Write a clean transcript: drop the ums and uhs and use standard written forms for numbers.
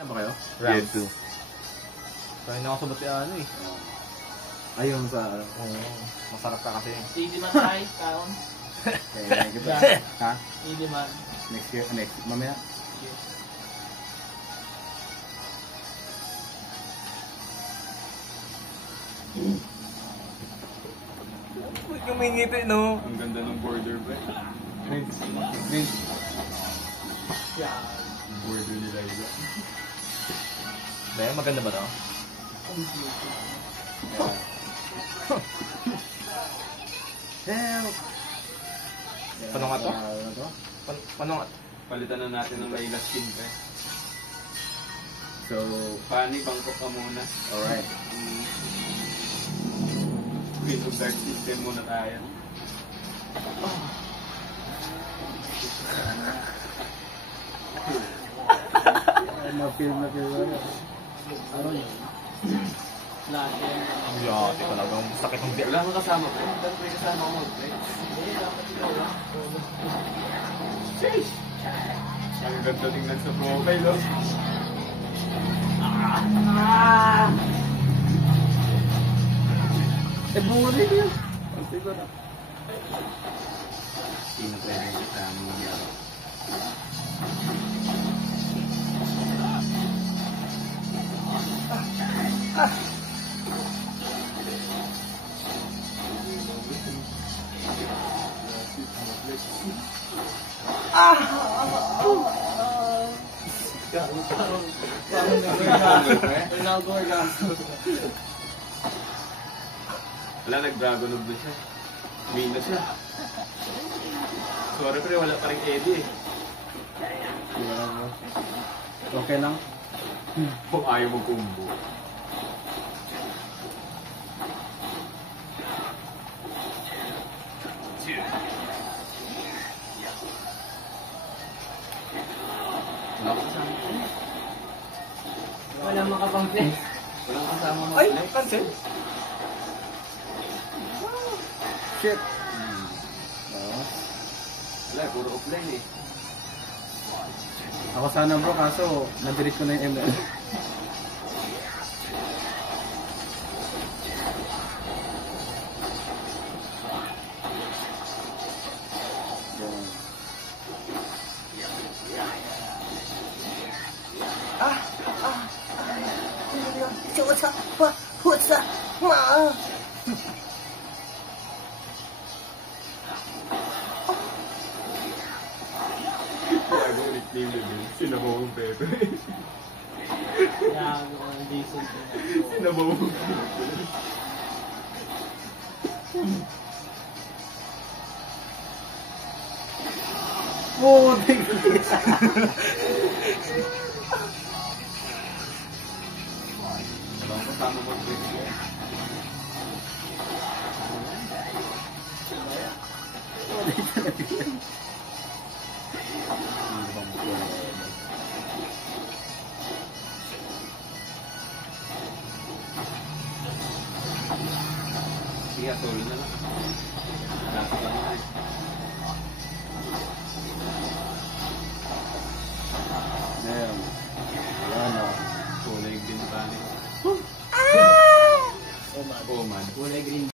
Ano ba kayo? Round 2. Kaya na ako sa batian eh. Ayun sa... Masarap ka kasi. Hindi man tayo, kaon. Ha? Hindi man. Next year, mamaya. Yung may ngiti, no? Ang ganda ng border ba? Vince. Yeah. Border ni Liza. Dahil maganda ba to? Help! Paano nga to? Ano to? Paano nga? Palitan na natin ng Layla skin pa. So, Pani, bangkok ka muna. alright. Queen of Dark System muna tayo. Na-feel na. Ano yun? Lahat yan. Ang yate talagang sakit ng biyak. Wala kang kasama ko. Dapat may kasama ko. Hindi, dapat ikaw lang. Sheesh! Ang ganda tingnan sa profile, oh. Bunga rin yun. Ang tiba na. Sino pwede kasama mo niya? Ronaldo orgasm. Wala, nag-dragonog na siya. Minus na. Sorry pre, wala pa rin Eddie eh. Okay lang. Kung ayaw mag-combo. Wala makapang-flex. Walang kasama mo. Ay! Cancel! Shit! Wala, puro offline eh. Ako sana bro, kaso na-delete ko na yung ML. Bagong nickname na din. Sinabawang Pepe. Yan, ang decent. Sinabawang Pepe. Putik! Walang kasama mag-flex eh. Putik talaga.